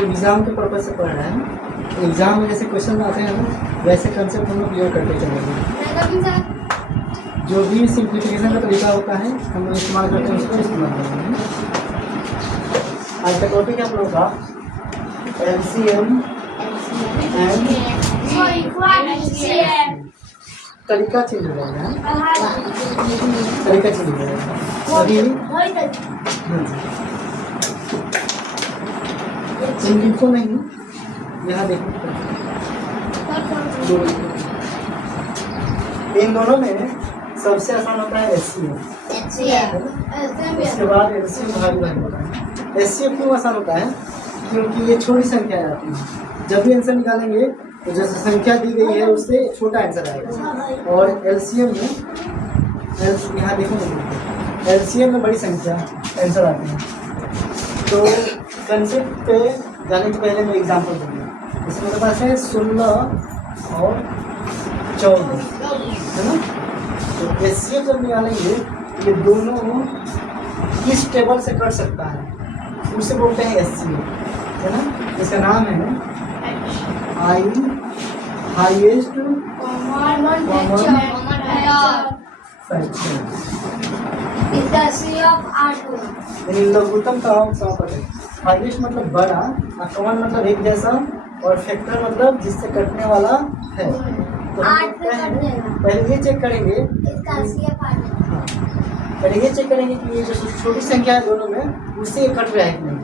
Exam के purpose से पढ़ रहे हैं। एग्जाम में जैसे क्वेश्चन आते हैं ना वैसे कंसेप्ट हम लोग क्लियर करते चलेंगे। जो भी सिंप्लीफिकेशन का तरीका होता है हम लोग इस्तेमाल करते हैं उसको इस्तेमाल करते हैं। आज का टॉपिक है हम लोग का LCM एंड तरीका चेंज हो जाएगा। तरीका चेंज हो जाएगा अभी। लिखो नहीं, यहाँ देखो इन दोनों में सबसे आसान होता है HCF। उसके बाद LCM भाग होता है। HCF क्यों आसान होता है? क्योंकि ये छोटी संख्या आती है। जब भी आंसर निकालेंगे तो जैसे संख्या दी गई है उससे छोटा आंसर आएगा। और LCM में यहाँ देखो LCM में बड़ी संख्या आंसर आती है। तो कंसेप्ट पे जाने के पहले मैं एग्जांपल दूंगा। इसमें मेरे पास है 16 और 14 है ना। तो HCF जब निकालेंगे ये दोनों किस टेबल से कट सकता है उसे बोलते हैं HCF है ना। इसका नाम है हाईएस्ट कॉमन फैक्टर। लघुत्तम समापक। हाईएस्ट मतलब बड़ा और कॉमन मतलब एक जैसा और फैक्टर मतलब जिससे कटने वाला है। तो पहले ये चेक करेंगे पहले ये चेक करेंगे कि ये जो छोटी संख्या है दोनों में उससे कट रहा है कि नहीं।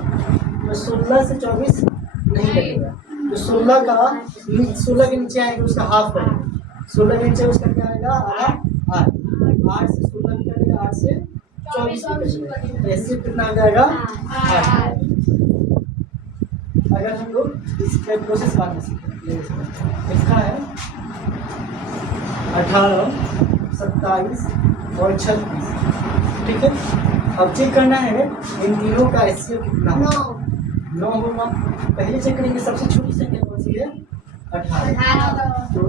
तो 16 से 24 नहीं कटेगा। तो 16 के नीचे आएगा उसका हाफ करेगा। 16 के नीचे उसका क्या आएगा? 8 से 16 भी कटेगा, 8 से 24 भी कटेगा। तो ऐसे कितना हो जाएगा? 8। अगर हम लोग इसका प्रोसेस बाद में सीखेंगे। इसका है 18, 27 और 36। ठीक है। अब चेक करना है इन तीनों का HCF कितना होगा। 9 होगा। पहले चेक करेंगे सबसे छोटी संख्या कौन सी है? 18। तो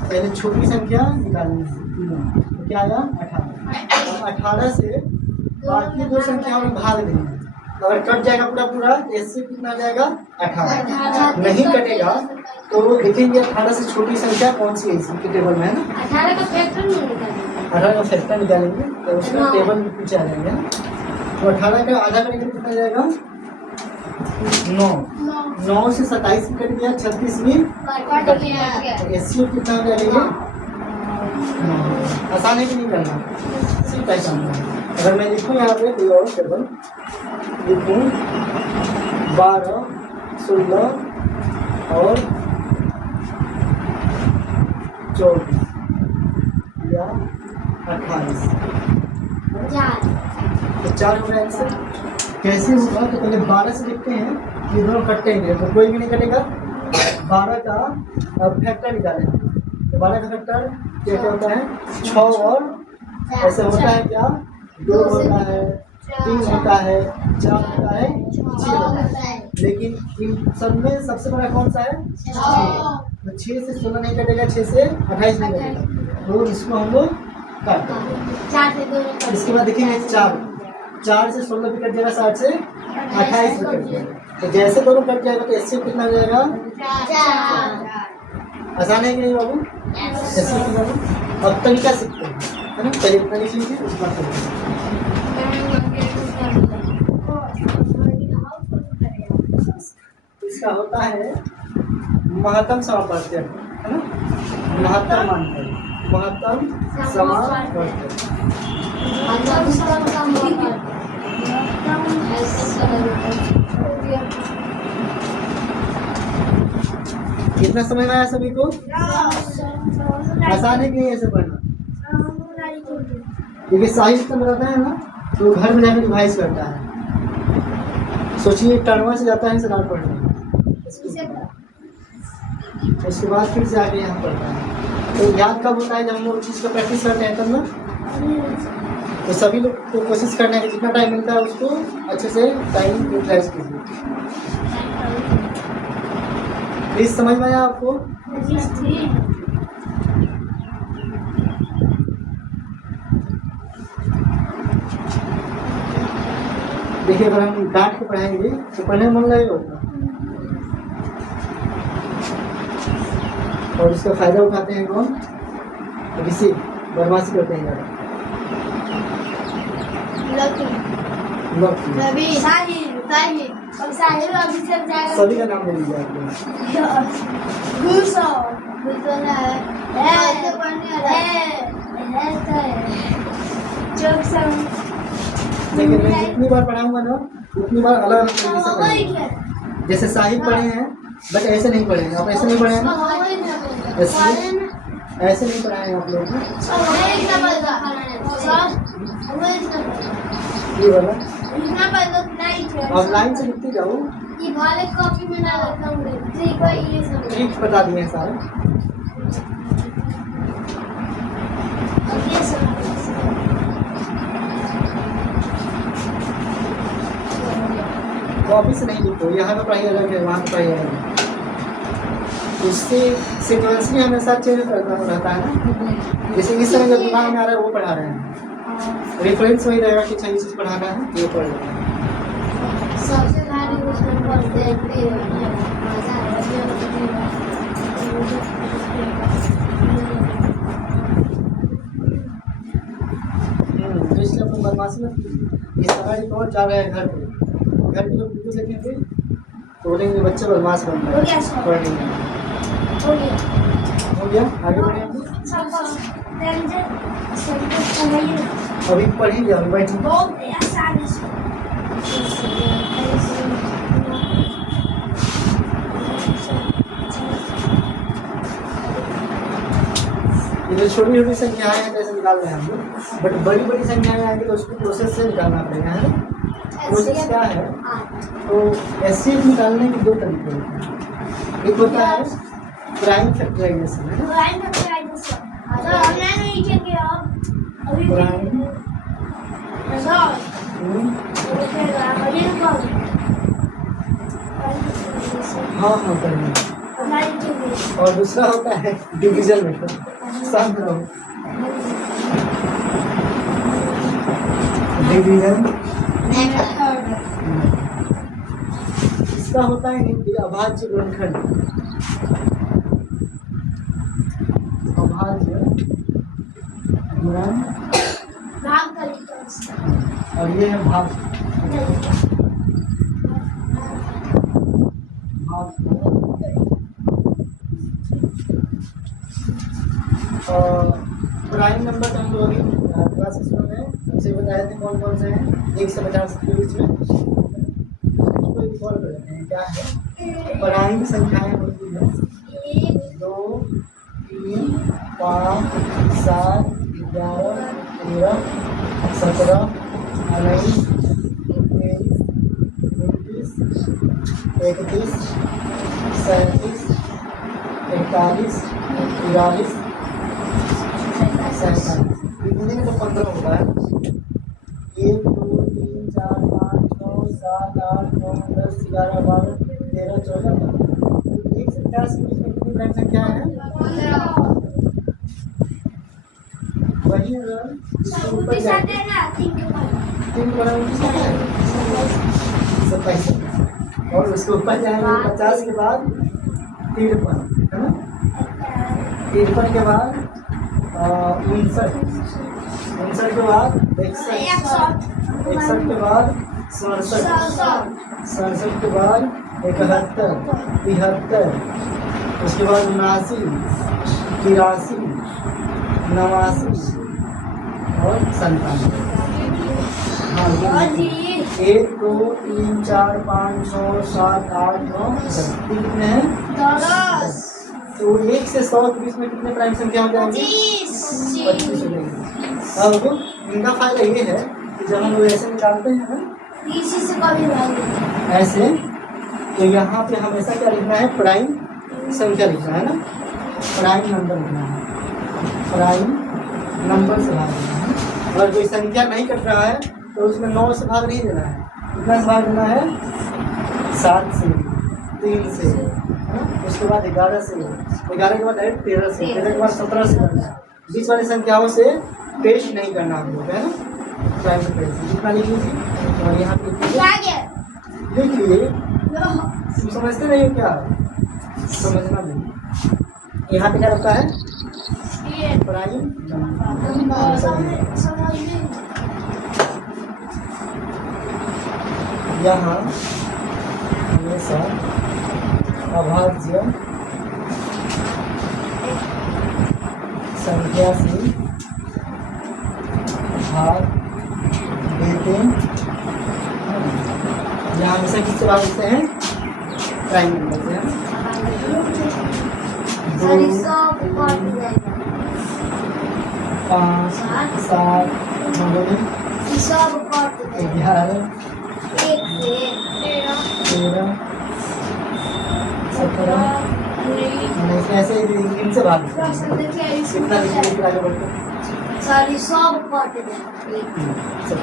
पहले छोटी संख्या निकालनी है। तो क्या आया? 18। 18 से बाकी दो संख्याओं में भाग देंगे। अगर कट जाएगा पूरा HCF कितना आ जाएगा? 18। नहीं कटेगा तो देखेंगे 18 से छोटी संख्या कौन सी है इसके टेबल में है ना। 18 का फैक्टर निकालेंगे। 18 का फैक्टर निकालेंगे तो उसका टेबल में पीछे आ जाएंगे। तो 18 का आधा करेंगे कितना जाएगा? 9 से 27 भी कट गया, 36 भी कट गया। HCF कितना हो जाएगा? आसान है कि नहीं करना? सिर्फ ऐसा है। अगर मैं लिखूँ यहाँ पे कोई और टेबल लिखूँ 12, 16 और 24 या 28 तो 4 हो गया आंसर। कैसे होगा? तो पहले 12 से लिखते हैं कि दोनों कटेंगे तो कोई भी नहीं कटेगा। 12 का फैक्टर निकालें तो 12 का फैक्टर क्या होता है? 6 और ऐसे होता है क्या? 2 होता है, 3 होता है, 4 होता है, 6 होता है। लेकिन इन सब में सबसे बड़ा कौन सा है? 6। तो 6 से 16 नहीं कटेगा, 6 से 28 नहीं कटेगा। तो इसको हम लोग काट देंगे। इसके बाद देखेंगे 4 से 16 भी कट जाएगा, 7 से 28 भी कट जाएगा। तो जैसे दोनों कट जाएगा तो HCF कितना हो जाएगा? 4। आसान है कि नहीं बाबू? HCF कितना? अब तरीका सीखते हैं है ना। पहले कितना लिख लीजिए उस बात इसका होता है महत्तम समापवर्त्य है ना। महत्तम मानकर महत्तम समापवर्त्य। कितना समझ में आया सभी को? आसान है कि नहीं ऐसे पढ़ना? क्योंकि साहित्य तो बताता है ना तो घर में जाकर रिवाइज करता है। सोचिए टर्मा से जाता है सलाद पढ़ने, उसके बाद फिर से आके यहाँ पढ़ता है। तो याद कब होता है? जब हम लोग चीज़ का प्रैक्टिस करते हैं तब ना। तो सभी लोग को कोशिश करना है कि जितना टाइम मिलता है उसको अच्छे से टाइम यूटिलाइज कीजिए। प्लीज समझ में आया आपको? देखिए अगर हम डांट के पढ़ाएंगे तो पढ़ने में मन लगेगा उतना। और इसका फायदा उठाते हैं कौन? ऋषि, बदमाशी करते हैं ज़्यादा। रवि, साहिल, और साहिल अभी चल जाएगा। सभी का नाम ले लीजिए आप लोग। गुस्सा लेकिन मैं जितनी बार पढ़ाऊंगा ना उतनी बार अलग अलग तरीके से पढ़ाऊंगा। जैसे साहिब पढ़े हैं बट ऐसे नहीं पढ़े हैं, आप ऐसे नहीं पढ़े हैं ना, ऐसे नहीं पढ़ाए हैं आप लोग ना। ये वाला आप लाइन से लिखते जाओ। कॉपी में ना ट्रिक बता दिए हैं सारे। कॉपी से नहीं लिखो, यहाँ का पढ़ाई अलग है, वहाँ का पढ़ाई अलग है। उससे सीक्वेंसली हमेशा चेंज करना रहता है ना। जैसे इस तरह का दिमाग में आ रहा है वो पढ़ा रहे हैं, रेफरेंस वही रहेगा कि सही चीज़ पढ़ाना है ये पढ़ लेना है। सबसे भारी क्वेश्चन पढ़ते हैं तो इसलिए अपनी बदमाशी मत कीजिए। ये सारा रिकॉर्ड जा रहा है घर पे, घर पे जब वीडियो देखेंगे तो बोलेंगे बच्चे बदमाश बन रहे हैं, पढ़ नहीं रहे। हो गया, आगे बढ़े हम लोग। अभी पढ़ ही लिया, अभी बैठिए। ये जो छोटी छोटी संख्याएं हैं कैसे निकाल रहे हैं हम लोग, बट बड़ी बड़ी संख्याएं आएंगी तो उसको प्रोसेस से निकालना पड़ेगा, है ना। प्रोसेस क्या है? तो एचसीएफ निकालने के दो तरीके होते हैं। एक होता है प्राइम फैक्टराइजेशन, है ना। प्राइम हाँ हाँ करेंगे। और दूसरा होता है डिवीजन मेथड। शांत रहो। डिवीजन इसका होता है हिंदी अभाज्य गुणनखंड। अभाज्य गुणन और ये है भाग। प्राइम नंबर तो हम लोग अभी क्लासेस में हमसे बताए थे कौन कौन से हैं 1 से 50 के बीच में। इसको रिकॉल कर लेते हैं। क्या है? प्राइम संख्याएं होती है 2, 3, 5, 7, 11, 13, 17, 19, 21, 31, 37, 41, 42, 47। इतने में तो 15 होता है। 1, 2, 3, 4, 5, 6, 7, 8, 9, 10, 11, 12, 13, 14, 15। 1 से 50 के बीच में कितनी प्राइम संख्या है? वही अगर इसके ऊपर जाए 27 और उसके ऊपर जाएंगे 50 के बाद 53, है ना। 53 के बाद 59 के बाद 61 के बाद 67 के बाद 71, 73, उसके बाद 79, 83, 89 और 97। हाँ 1, 2, 3, 4, 5, 6, 7, 8, 9, 10। कितने हैं? 10। तो 1 से 100 के बीच में कितने प्राइम संख्या हो जाएंगे? 25 हो जाएंगे। अब इनका फायदा ये है कि जब हम लोग ऐसे निकालते हैं ना इसी से कभी ऐसे, तो यहाँ पे हमेशा क्या लिखना है? प्राइम संख्या लिखना है ना, प्राइम नंबर लिखना है, प्राइम नंबर से भाग देना है। अगर कोई संख्या नहीं कट रहा है तो उसमें 9 से भाग नहीं देना है। कितना से भाग देना है? 7 से, 3 से, उसके बाद 11 से, 11 के बाद 13 से, 13 के बाद 17 से करना है। बीच वाली संख्याओं से टेस्ट नहीं करना हम लोग, है ना। प्राइमरी पेंसिल कितना लिख लीजिए और यहाँ पे लिख आगे लीजिए। लो तुम समझते नहीं हो क्या? समझना नहीं। यहाँ पे क्या लगता है? ये प्राइम समझ में यहाँ हमेशा अभाज्य संख्या से भाग देते हैं। यहाँ हमेशा किससे भाग देते हैं? प्राइम नंबर से। सारी 2 सब ऊपर हो जाएगा 5 7 सब ऊपर हो जाएगा 11 1 से 13 13 17 19 ऐसे ही इनसे भाग देते हैं। देखिए कितना लिखिए आगे बढ़ते सारी सब ऊपर हो जाएगा सब।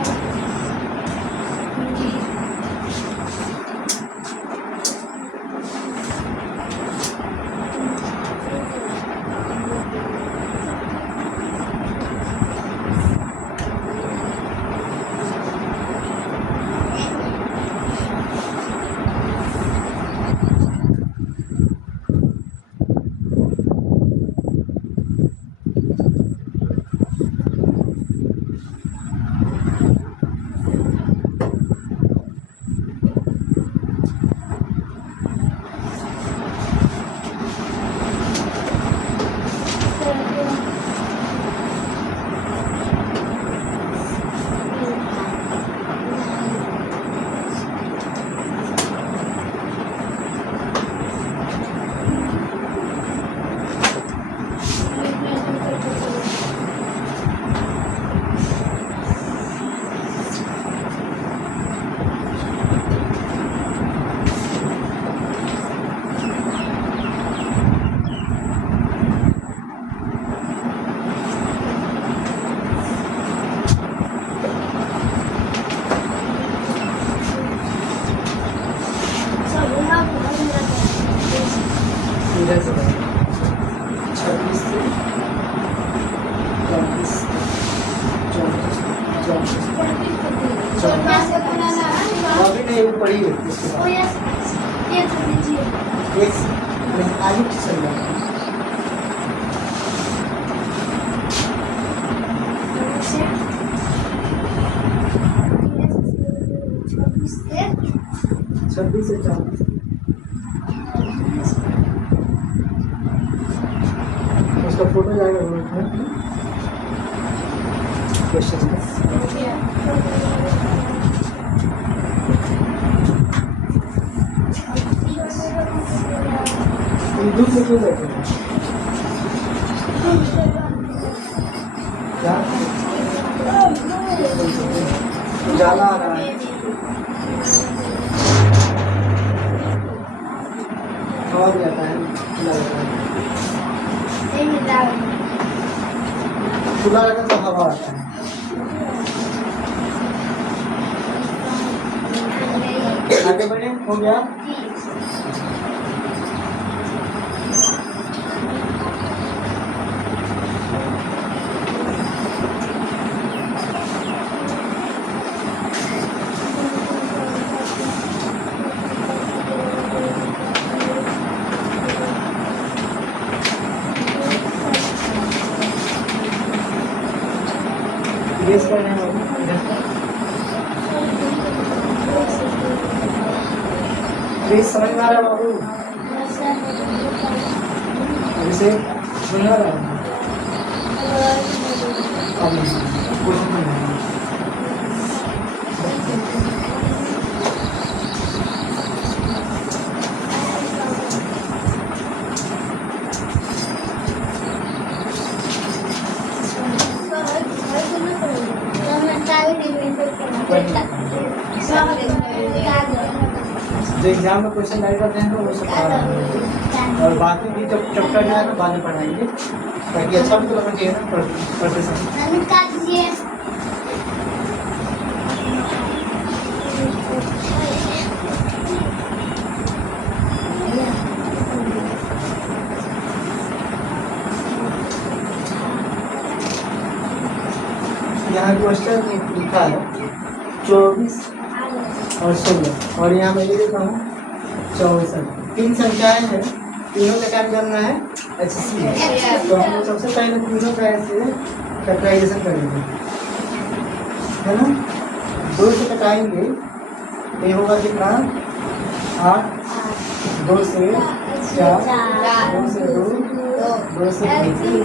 इधर से 26 से 34 34 अभी नहीं वो पढ़ी है इसके बाद एक नहीं आगे चल रहा है। छब्बीस से 40 उसका फोटो जाएगा ग्रुप में क्वेश्चन में। तुम दूर से क्यों बैठे हो? क्या उजाला आ रहा है हवा भी आता है खुला रहता है खुला रहता है तो हवा आता है। आगे बढ़े हो गया। गेस कर रहे हैं बाबू गेस कर प्लीज समझ में आ रहा है बाबू अभिषेक समझ में आ रहा है अब क्वेश्चन में जो एग्जाम में क्वेश्चन लाइक करते हैं तो वो सब पढ़ा और बाकी भी जब चैप्टर में आए तो बाद में पढ़ाएंगे ताकि अच्छा भी तो लगना चाहिए ना पढ़ते समय। यहाँ पोस्टर में लिखा है 24 और 16 और यहाँ मैं ले लेता हूँ 64। 3 संख्याएं हैं, तीनों का क्या करना है HCF। तो हम लोग सबसे पहले तीनों का ऐसे फैक्टराइजेशन करेंगे, है ना। 2 से कटाएंगे तो ये होगा कितना 8, 2 से 4, 2 से 2, 2 से 3।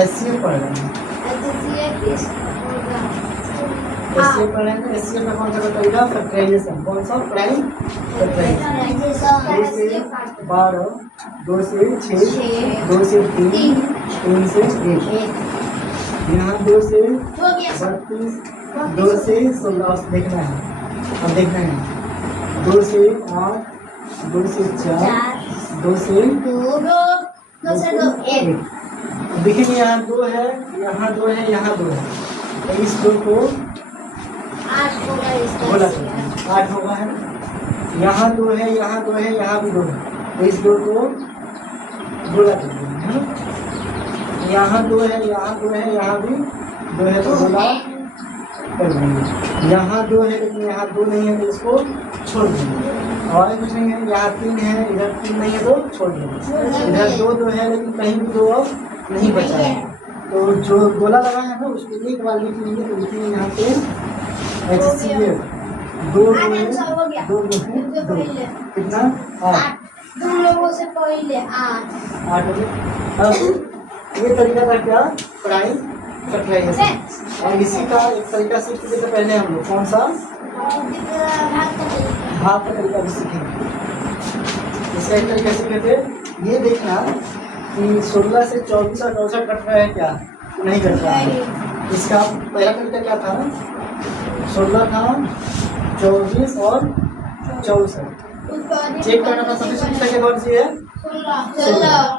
HCF पढ़ रहे हैं, HCF पढ़ रहे हैं। HCF में कौन सा बताइएगा फैक्टराइजेशन, कौन सा प्राइम फैक्टराइजेशन। 2 से 12, 2 से 6, 2 से 3, 3 से 1, यहाँ 2 से 32, 2 से 16 देखना है, अब देखना है 2 से 8, 2 से 4, 2 से 1। देखिए यहाँ 2 है, यहाँ 2 है, यहाँ 2 है, तो इस 2 को बोला 8 होगा, है ना। यहाँ 2 है, यहाँ 2 है, यहाँ भी 2 है, तो इस 2 को बोला है ना। यहाँ 2 है, यहाँ 2 है, यहाँ भी 2 है, तो बोला कर देंगे। यहाँ 2 है लेकिन यहाँ 2 नहीं है तो इसको छोड़ देंगे, और कुछ नहीं है। यहाँ 3 है, इधर 3 नहीं है तो छोड़ देंगे। इधर 2 है लेकिन कहीं भी 2 अब नहीं बचा है, तो जो गोला लगा है ना उसको एक बार लिख लेंगे। तो लिखेंगे यहाँ पे HCF 2 कितना 8। 2 लोगों से पहले 8। 8 हो गया। अब ये तरीका था क्या प्राइम फैक्टराइजेशन, और इसी का एक तरीका सीख चुके थे पहले हम लोग, कौन सा भाग का तरीका भी सीखेंगे। इसका एक तरीका सीखे थे, ये देखना कि 16 से 24 और 64 कट रहा है क्या नहीं कट रहा है। इसका पहला तरीका क्या था 16 था 24 और 64 चेक करना था। सबसे छोटी संख्या कौन सी है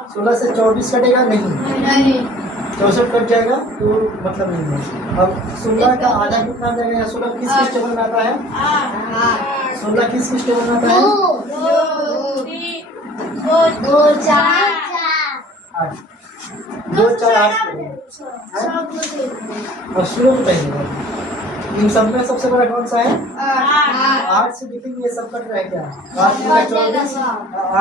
16 से 24 कटेगा नहीं, 64 कट जाएगा तो मतलब नहीं है। अब 16 का आधा कितना आ जाएगा, 16 किस किस टेबल में आता है 16 किस किस टेबल में आता है 2 4 8, 2 4 8 और शुरू में पहले इन सब में सबसे बड़ा कौन सा है 8 से देखेंगे ये सब कट रहा है क्या 8 24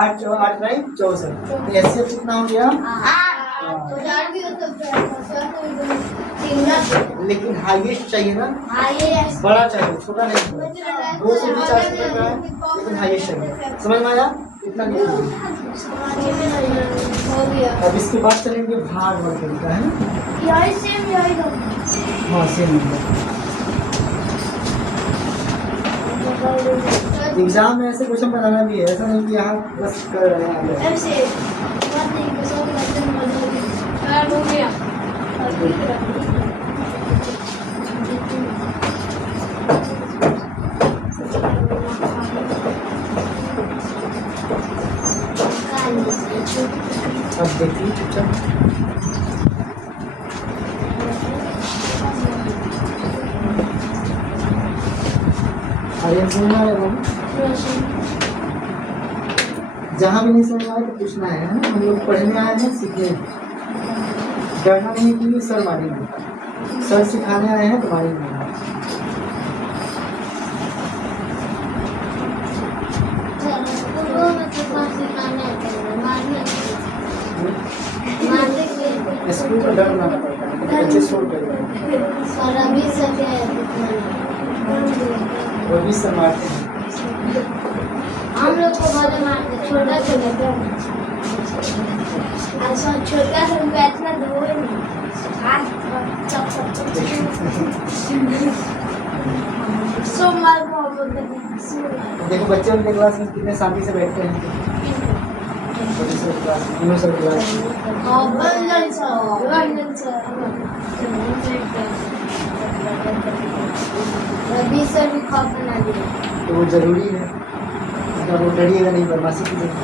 8 8 नहीं 64, तो ऐसे कितना हो गया। लेकिन हाईएस्ट चाहिए ना, बड़ा चाहिए, छोटा नहीं। 2 से भी 4 से कट रहा है लेकिन हाईएस्ट चाहिए, समझ में आया इतना नहीं। अब इसके बाद चलेंगे भाग वाला तरीका है ना, हाँ सेम नंबर। एग्जाम में ऐसे क्वेश्चन बनाना भी है, ऐसा नहीं कि यहाँ बस कर रहे हैं। अब देखिए चुपचाप आगे सुनना है जहाँ भी नहीं समझ आए तो पूछना है, हम लोग पढ़ने आए हैं सीखने, डरना नहीं कि सर मारेंगे, सर सिखाने आए हैं तो मारेंगे। स्कूल का डर ना बच्चे छोड़ देंगे, वो भी सर मारते हैं। हम लोग को बड़े मारते छोटा छोटा ऐसा छोटा सा बैठना दो सोमवार को देखो बच्चे उनके क्लास में कितने शांति से बैठते हैं, तो वो जरूरी है, अगर वो डरिएगा नहीं बदमाशी कीजिएगा।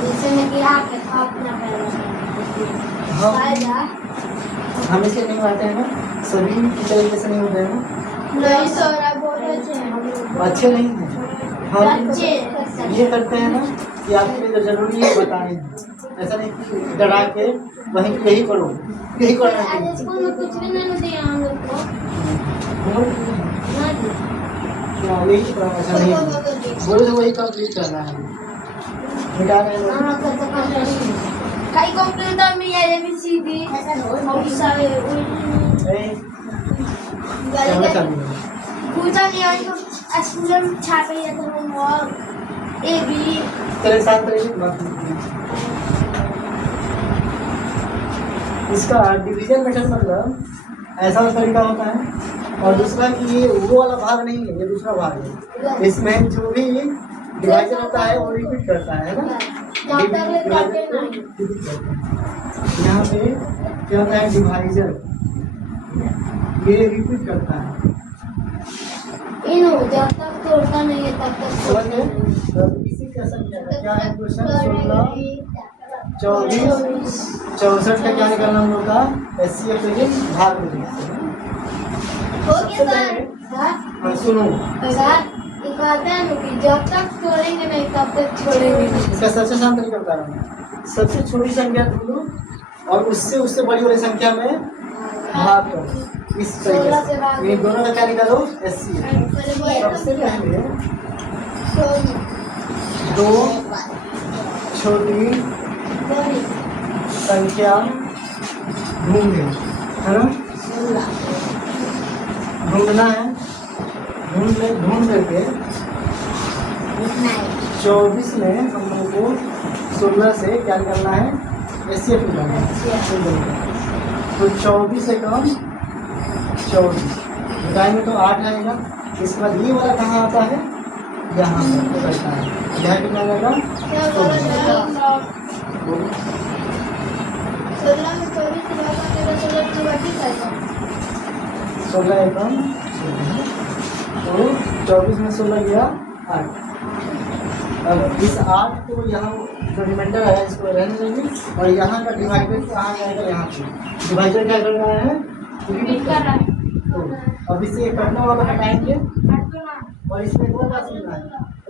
हाँ हम इसलिए नहीं मारते हैं ना, सभी टीचर जैसे नहीं होते हैं ना, अच्छे नहीं हैं हम ये करते हैं ना कि आपके लिए जो जरूरी है बताएं, ऐसा नहीं कि डरा के वहीं यही करो, यही करना है। स्कूल में कुछ भी नहीं दिया हम लोग को। होमवर्क नहीं है ना जी क्या यही अच्छा नहीं बोले तो वही कंप्लीट करना है मिटा रहे हैं ना करता कई कंप्यूटर में ये ABCD और सारे कैमरा चालू है पूजा नहीं आई तो स्कूल में छापे या तो होमवर्क A B तेरे साथ रहेगी बात इसका डिवीजन मेथड मतलब ऐसा तरीका होता है और दूसरा कि ये वो वाला भाग नहीं है ये दूसरा भाग है इसमें जो भी डिवाइजर होता है वो रिपीट करता है ना यहाँ पे क्या होता है डिवाइजर ये रिपीट करता है इन जब तक तोड़ता नहीं है तब तक समझ गए तो इसी का संख्या क्या है क्वेश्चन 16 24 64 का क्या निकालना हम लोग का HCF के भाग में लिखते हैं हो गया सर हाँ, सुनो सर ये कहते हैं कि जब तक तोड़ेंगे नहीं तब तक छोड़ेंगे नहीं इसका सबसे आसान तरीका बता रहा हूँ सबसे छोटी संख्या ढूंढो और उससे बड़ी वाली संख्या में भाग करो इस तरीके से ये दोनों का क्या निकालो HCF सबसे पहले दो छोटी संख्या ढूंढे है ना ढूंढना है ढूंढ करके 24 में हम लोग को 16 से क्या करना है HCF निकालना है तो 24 से कम 24 बताएंगे तो 8 आएगा इसके बाद ये वाला कहाँ आता है यहाँ पर करता है यहाँ कितना आएगा 16 एकम तो 24 में 16 गया 8 अब इस 8 को यहाँ जो रिमाइंडर है इसको रहने देंगे और यहाँ का डिवाइडर कहाँ जाएगा यहाँ पे डिवाइडर क्या कर रहा है तो अब इसे कटने वाला हटाएंगे और इसमें दो बात सुनना है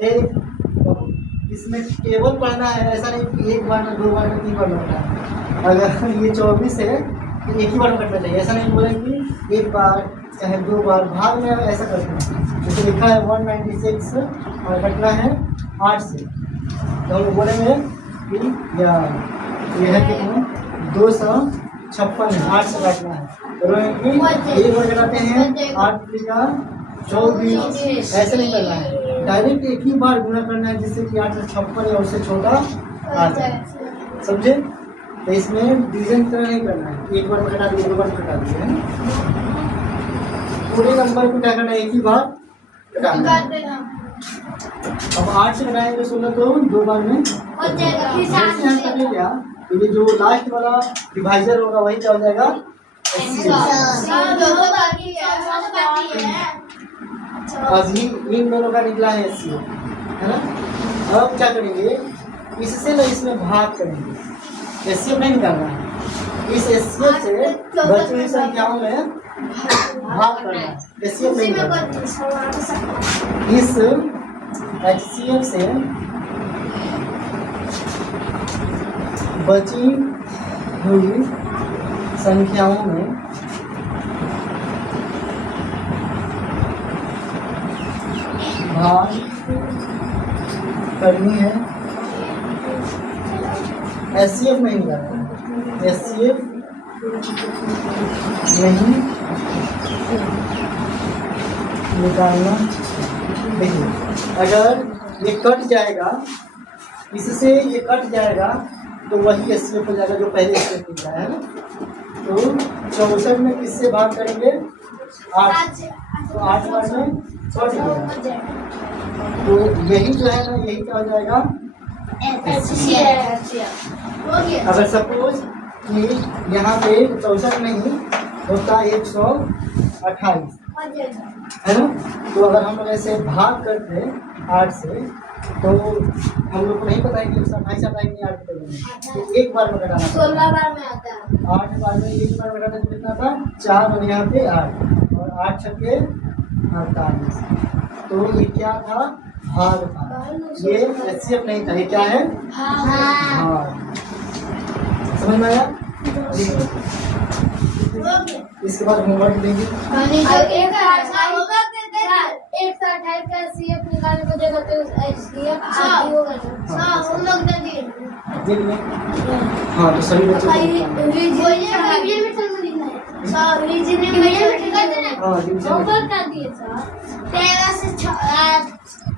एक इसमें टेबल पढ़ना है ऐसा नहीं कि एक बार में 2 बार में 3 बार में कटना है अगर ये 24 है तो एक ही बार में कटना चाहिए ऐसा नहीं बोलेंगे एक बार चाहे 2 बार भाग में ऐसा करना है जैसे लिखा है 196 और कटना है 8 से तो हम बोलेंगे कि या ये है कितना 256 है 8 से काटना है तो एक बार कटाते हैं 8 का 24 ऐसे नहीं करना है डायरेक्ट एक ही बार गुणा करना है जिससे कि 8 से 56 या उससे छोटा आ जाए समझे तो इसमें डिवीजन की तरह नहीं करना है एक बार में कटा दिए 2 बार में कटा दिए है पूरे नंबर को क्या करना है एक ही बार कटाना है अब 8 से घटाएंगे 16 तो 2 बार में क्या ये जो लास्ट वाला डिवाइजर होगा वही क्या हो जाएगा अभी इन दोनों का निकला है HCF है ना अब क्या करेंगे इससे ना इसमें भाग करेंगे HCF नहीं निकालना है इस HCF से बची हुई संख्याओं में भाग करना है HCF नहीं निकालना इस HCF से बची हुई संख्याओं में भाग करनी है HCF नहीं निकालना HCF नहीं निकालना देखिए अगर ये कट जाएगा इससे ये कट जाएगा तो वही HCF हो जाएगा जो पहले HCF निकला है ना तो 64 में किससे भाग करेंगे 8 तो 8 बार में कट गया तो यही जो है ना यही क्या हो जाएगा अगर सपोज कि यहाँ पे 64 नहीं होता 128 है ना तो अगर हम लोग ऐसे भाग करते 8 से तो हम लोग को नहीं पता है कि 128 आता है कि 8 तो एक बार में घटाना 16 बार में आता है 8 बार में एक बार घटाना तो कितना था 4 और यहाँ पे 8 और 8 छक्के 48 तो ये क्या था भाग था ये HCF नहीं था ये क्या है भाग समझ में आया इसके बाद होमवर्क देंगे। एक सौ 28 का CF निकालने को देगा तो SDF आदि होगा ना। हम लोग दे दिए। देख लें। हाँ तो सभी बच्चों को हाँ डिवीजन 13 से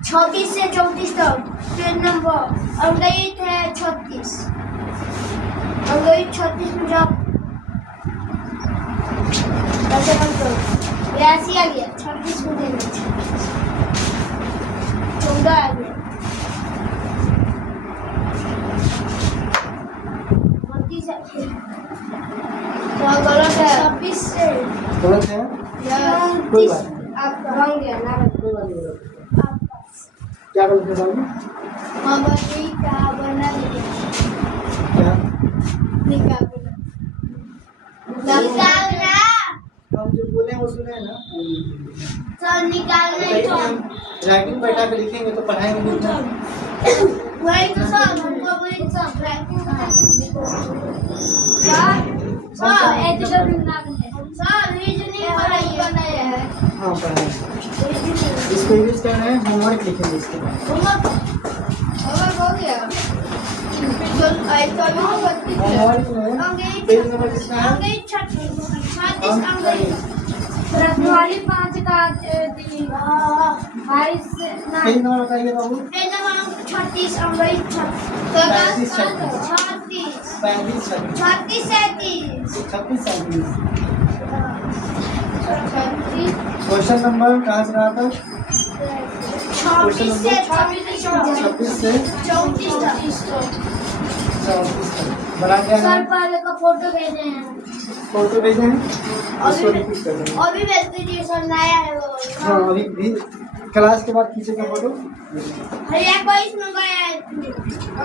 36 से 34 तक 3 नंबर अंग्रेजी थे 36 अंग्रेजी 36 में जब ऐसे हम तो 82 आ गया 36 में देना 14 आ गया 32 आ गया तो गलत है 26 से गलत है कोई बात नहीं आप रंग गया ना कोई बात नहीं क्या गलत है बाबू हमारी का बना क्या निकालना हम जो बोले हैं वो सुने हैं ना सब निकालना बताइए कि हम राइटिंग बैठा के लिखेंगे तो पढ़ाएंगे कितना वही तो सब हमको वही सब राइटिंग सब एजुकेशन नाम है सब रीजनिंग बनाया है हाँ पढ़ाएंगे इसको यूज करना है होमवर्क लिखेंगे इसके बाद होमवर्क हो गया होमवर्क में पेज नंबर कितना है रखवाली 5 का 22 पेज नंबर बताइए बाबू 36 अंग्रेजी 35 क्वेश्चन नंबर कहाँ से रहा था 26 से 26 से 34 बना क्या सर है पहले का फोटो भेजे हैं फोटो भेजे हैं इसको रिपीट कर देंगे अभी भेज दीजिए सर नया है वो हाँ अभी भी क्लास के बाद खींचेगा फोटो भैया को इसमें गया है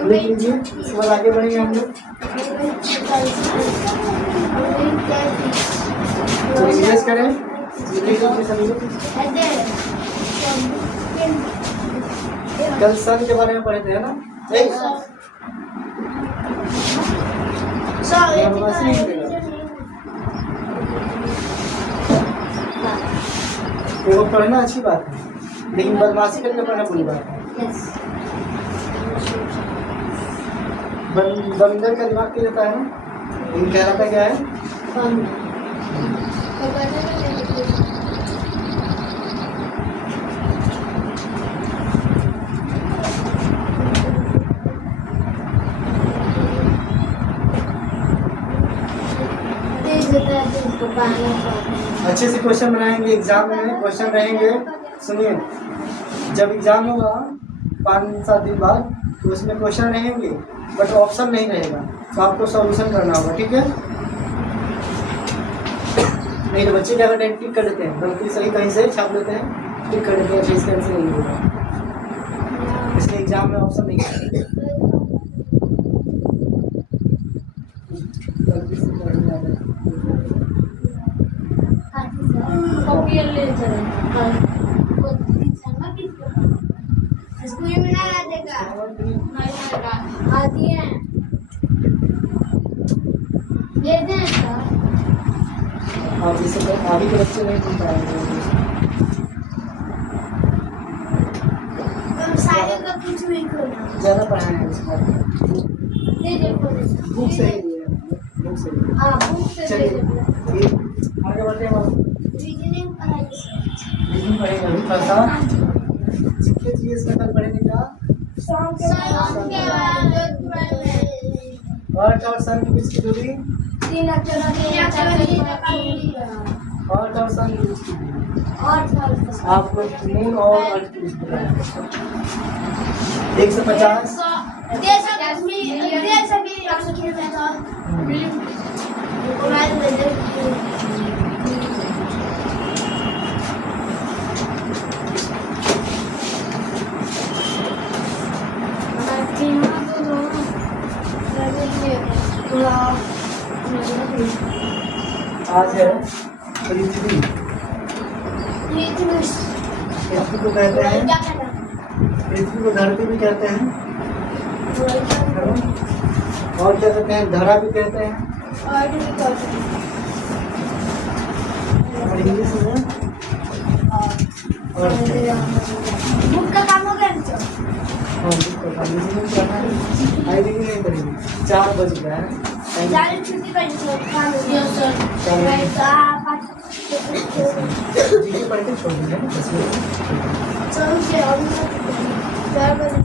लिख लीजिए इसके बाद आगे बढ़ेंगे हम लोग तो रिवाइज करें लिख लीजिए सभी लोग कल सन के बारे में पढ़े थे है ना बदमाशी नहीं करेगा देखो पढ़ना अच्छी बात है लेकिन बदमाशी करके पढ़ना बुरी बात है बंदर का दिमाग क्या रहता है ना लेकिन कहलाता क्या है अच्छे से क्वेश्चन बनाएंगे एग्जाम में क्वेश्चन रहेंगे सुनिए जब एग्जाम होगा 5-7 दिन बाद तो उसमें क्वेश्चन रहेंगे बट ऑप्शन नहीं रहेगा तो आपको सॉल्यूशन करना होगा ठीक है नहीं तो बच्चे क्या करते हैं टिक कर देते हैं गलती सही कहीं से छाप लेते हैं टिक कर देते हैं इसका आंसर नहीं होगा इसलिए एग्जाम में ऑप्शन नहीं करते गलती से करने जाते हैं स्कूल में ना आ देगा आती है ये दे और जैसे आगे के बच्चे नहीं पढ़ पाएंगे सारे का कुछ भी करना ज़्यादा पढ़ाए हैं उसका दे देखो बुक से ही दिए हैं, बुक से ही। हां बुक से चलिए दे ये आगे बढ़ते हैं रीजनिंग पढ़ाई रीजनिंग पढ़ेंगे अभी फलसा जीके जीएस का कल पढ़ेंगे क्या सॉन्ग के बाद अर्थ और सन के बीच की दूरी 3 अक्षर अर्थ और सन के बीच की दूरी और आपको मून और अर्थ के बीच बताया 150 दे सके आज है पृथ्वी पृथ्वी को कहते हैं पृथ्वी को धरती भी कहते हैं और क्या कहते हैं धरा भी कहते हैं और इंग्लिश में और बुक का काम हो गया ना? हाँ आई रिंग नहीं करेंगे 4 बज गया है जाने छुट्टी कर दी काम हो गया सर। जी पढ़ के छोड़ देंगे 10 मिनट चलो से और 4 बजे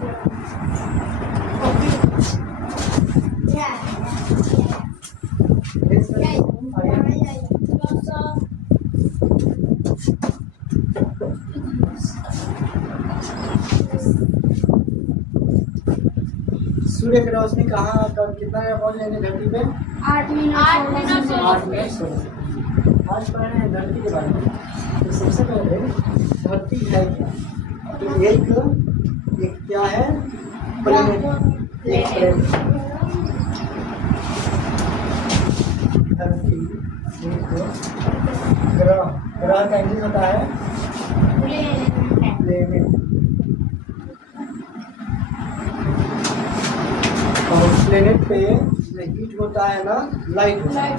सूर्य की रोशनी कहाँ कब कितना पहुँच जाएंगे धरती पे 8 मिनट 8 मिनट 16 आज पढ़ रहे हैं धरती के बारे में। तो सबसे पहले धरती है क्या? तो एक क्या है प्लेनेट एक प्लेनेट धरती एक ग्रह ग्रह का इंग्लिश होता है प्लेनेट और प्लेनेट पे जो हीट होता है ना लाइट होता है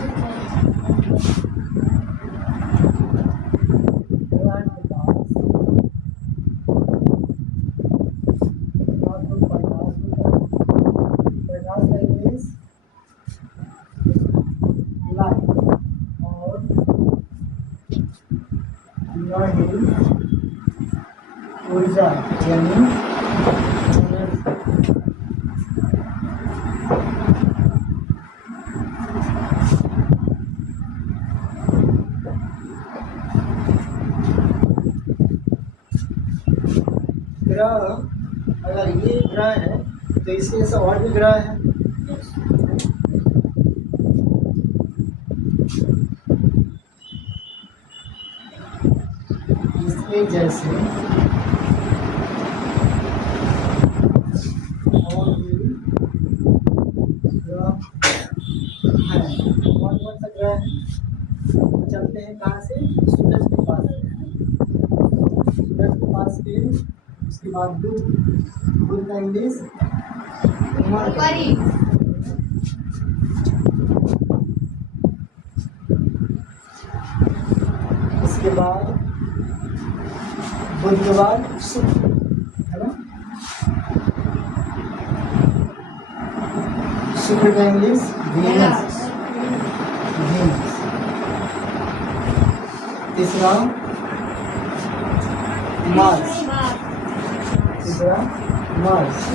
ऊर्जा यानी ग्रह अगर ये ग्रह है तो इसके जैसा और भी ग्रह है इसके जैसे और भी ग्रह है कौन कौन सा ग्रह है चलते हैं कहाँ से सूरज के पास सूरज के पास फिर उसके बाद बुध का इंग्लिश इसके बाद बुध के बाद शुक्र है ना शुक्र का इंग्लिश वीनस तीसरा मार्स तीसरा मार्स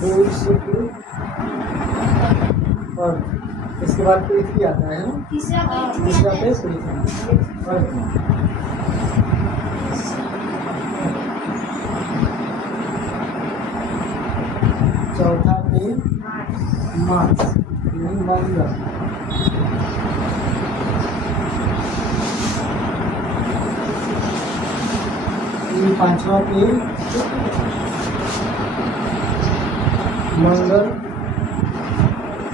बुध शुक्र और इसके बाद पृथ्वी आता है ना तीसरा पे पृथ्वी और चौथा पे मार्स यानी मंगल पांचवा पे मंगल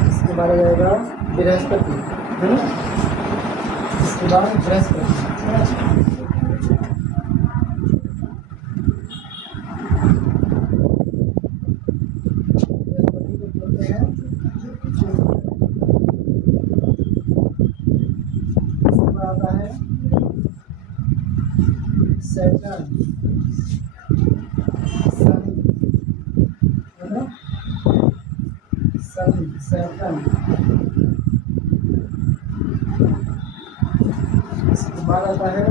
इसके बाद आ जाएगा बृहस्पति है ना इसके बाद बृहस्पति को बोलते हैं इसके बाद आता है सैटर्न सैटर्न इसके बाद आता है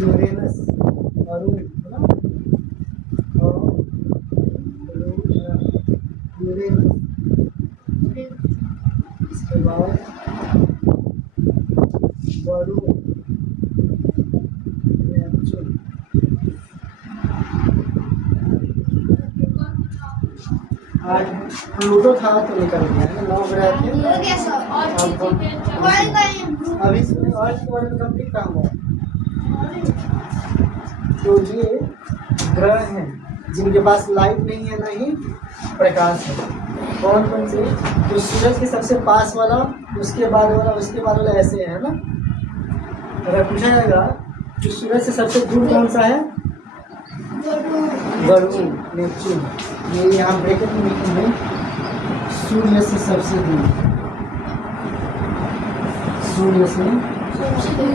यूरेनस अरुण है ना और यूरेनस इसके बाद वरुण नेपच्यून आज प्लूटो था तो निकल गया है 9 ग्रह थे हो गया सर और अभी इसमें अर्थ के बारे में कंप्लीट काम हुआ तो ये ग्रह हैं जिनके पास लाइट नहीं है ना ही प्रकाश है कौन कौन से तो सूरज के सबसे पास वाला उसके बाद वाला ऐसे है ना अगर पूछा जाएगा तो सूरज से सबसे दूर कौन सा है गरुड़, नेपच्यून, ये यहाँ ब्रैकेट में लिखे हैं सूर्य से सबसे दूर, सूर्य से सबसे दूर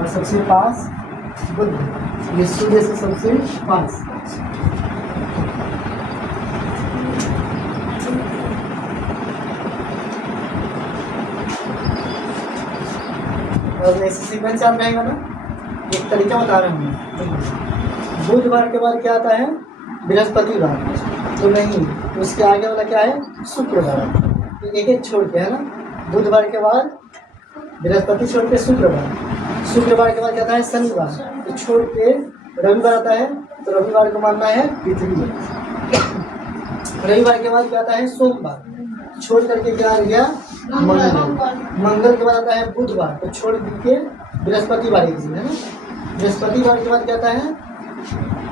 और सबसे पास बुध, ये सूर्य से सबसे पास। और ऐसे सीक्वेंस याद रहेगा ना, एक तरीका बता रहा हूँ। बुधवार के बाद क्या आता है? बृहस्पतिवार, तो नहीं, उसके आगे वाला क्या है? शुक्रवार। तो एक एक छोड़ के, है ना, बुधवार के बाद बृहस्पति छोड़ के शुक्रवार, शुक्रवार के बाद क्या आता है? शनिवार, तो छोड़ के रविवार आता है, तो रविवार को मानना है पृथ्वी। रविवार के बाद क्या आता है? सोमवार, छोड़ करके क्या आ गया? मंगल। मंगल के बाद आता है बुधवार, तो छोड़ के बृहस्पतिवार एक दिन, है ना, बृहस्पतिवार के बाद क्या आता है?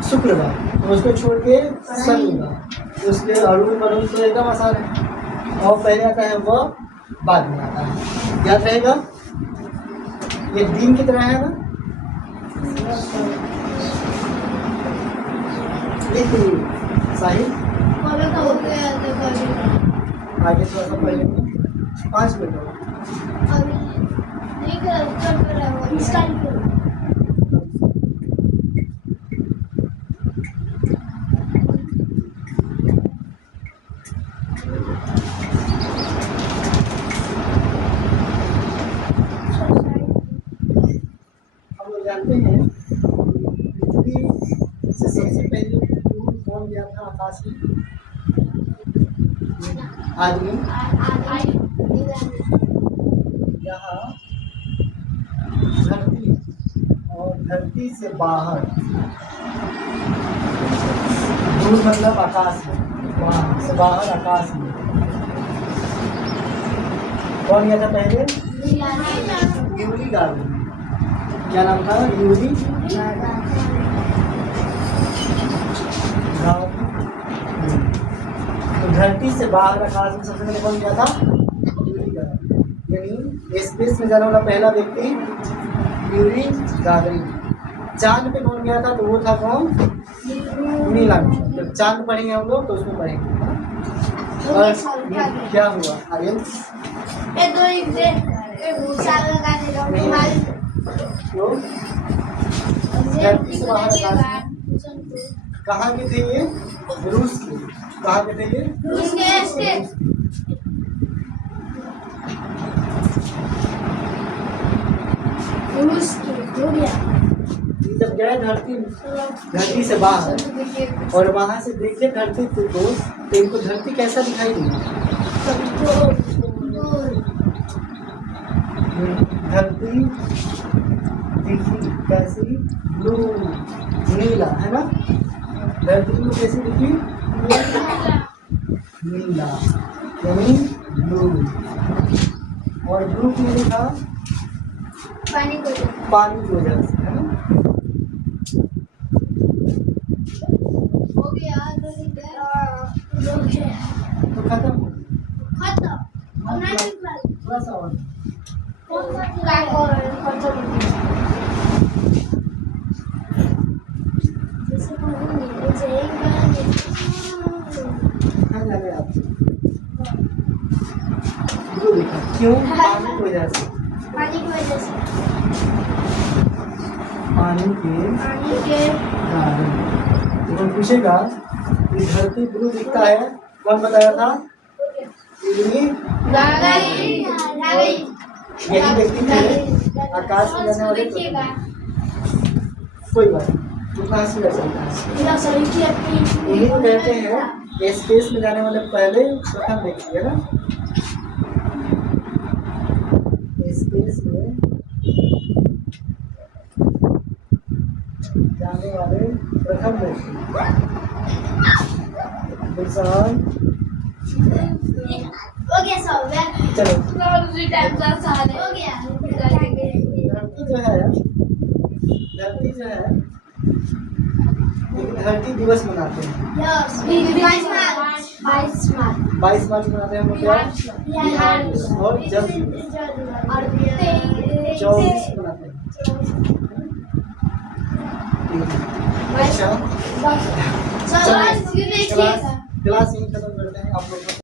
शुक्रवार, तो उसको छोड़ के शनिवार, तो उसके अरुण वरुण तो एकदम आसान है, और पहले आता है वह, बाद में आता है। याद रहेगा, ये दिन की तरह है ना। साहिल आगे थोड़ा सा पहले 5 मिनट हो। हम लोग जानते हैं पृथ्वी से सबसे पहले दूर कौन गया था आकाश में? आदमी। यहाँ धरती और धरती से बाहर, दूर मतलब आकाश में, बाहर से बाहर आकाश में कौन गया था पहले? Yuri Gagarin. क्या नाम था? Yuri Gagarin. तो धरती से बाहर आकाश में सबसे पहले कौन गया था? यूरी गागरिन, यानी स्पेस में जाने वाला पहला व्यक्ति यूरी गागरिन। चांद पे कौन गया था? तो वो था कौन? Neil Armstrong. जब चांद पढ़ेंगे हम लोग तो उसमें पढ़ेंगे। और क्या हुआ आर्यन? धरती से बाहर आकाश में कहाँ के थे ये? रूस के। कहाँ के थे ये? रूस के। जब गए धरती से बाहर और वहां से देखे धरती को, तो इनको धरती कैसा दिखाई दी? धरती दिखी कैसी? ब्लू, नीला, है ना। धरती को कैसी दिखी? नीला, यानी ब्लू। और ब्लू क्यों दिखा? पानी की वजह से, है ना। हो गया तो खत्म खत्म। थोड़ा सा और जाने आप ब्लू दिखा, क्यों? पानी की वजह से। पानी की वजह से। पानी के कारण। तो पूछेगा कि धरती ब्लू दिखता है, कौन बताया था? यही व्यक्ति थे आकाश में जाने वाले। कोई बात नहीं, कहाँ से कर सकता है। यही तो कहते हैं स्पेस में जाने वाले पहले प्रथम व्यक्ति, है ना। स्पेस में जाने वाले प्रथम व्यक्ति इंसान। हो गया सब। चलो, हो गया। धरती जो है धरती दिवस मनाते हैं। 22 मार्च मनाते हैं हम लोग। क्या? और जल दिवस 24 मनाते हैं। अच्छा सवाल क्यों देखिएगा क्लास यहीं खत्म करते हैं आप लोग